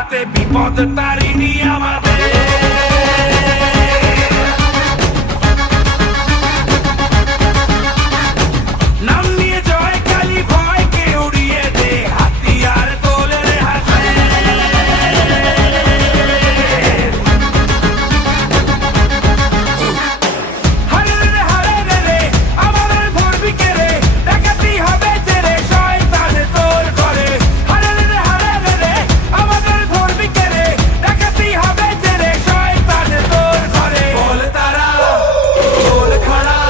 হাতে বিপদ তারিণী আমাদের। নাম নিয়ে জয় কালী ভয়কে উড়িয়ে দে, হাতিয়ার তোলে রে হাতে। হারে রে হারে রে রে আমাদের ধরবি কে রে, ডাকাতি হবে যে রে শয়তান তোর ঘরে। হারে রে হারে রে রে আমাদের ধরবি কে রে, ডাকাতি হবে যে রে শয়তান তোর ঘরে। বল তারা বল খড়া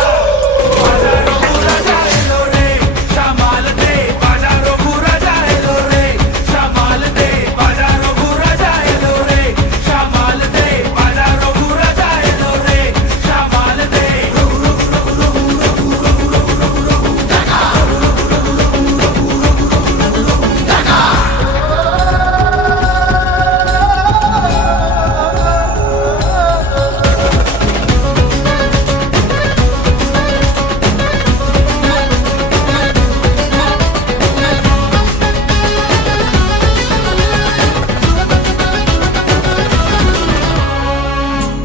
বাজারো রাজা এলো রে, সামাল দে বাজারো রাজা এলো রে, সামাল দে বাজারো রাজা এলো রে, সামাল দে বাজারো রাজা এলো রে, সামাল দে।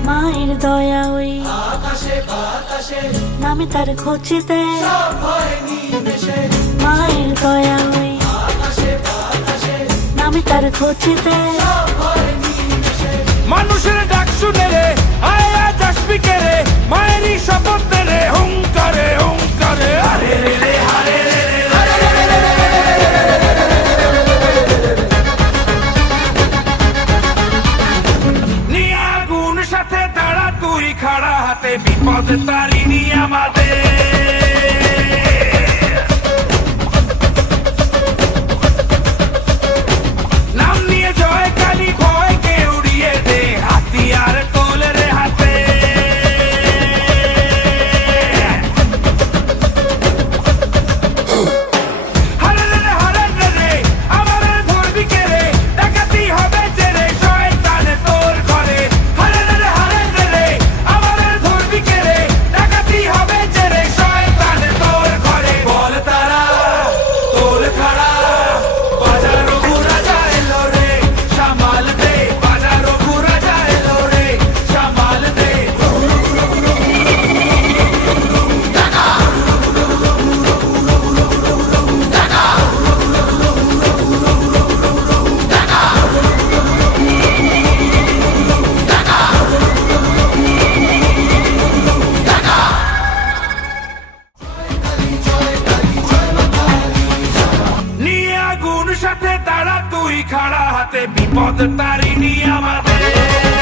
মায়ের দয়া ওই আকাশে বাতাসে নামে তার খোঁজেতে, সব ভয় নিমেষে, মায়ের দয়া ওই আকাশে বাতাসে নামে তার খোঁজেতে। সব ভয় নিমেষে। মানুষের ডাক শুনে রে আয় আজ আসবি কে রে, মায়েরই শপথ দে রে হুঙ্কারে হুঙ্কারে। হারে রে রে হারে রে রে হারে রে রে রে নিয়ে আগুন সাথে দাঁড়া তুই খাড়া হাতে বিপদ তারিণী আমাদের। নাম নিয়ে জয় কালী ভয়কে উড়িয়ে দে, হাতিয়ার তোলে রে হাতে। হারে রে রে হারে রে রে আমাদের ধরবি কে রে, ডাকাতি হবে যে রে শয়তান তোর ঘরে। হারে রে রে হারে রে রে আমাদের ধরবি কে রে, ডাকাতি হবে যে রে শয়তান তোর ঘরে। বল তারা তোল খাড়া বাজারো রাজা এলো রে, সামাল দে বাজারো রাজা এলো রে, সামাল দে। নিয়ে আগুন সাথে দাঁড়া তুই খাড়া হাতে বিপদ তারিণী আমাদের।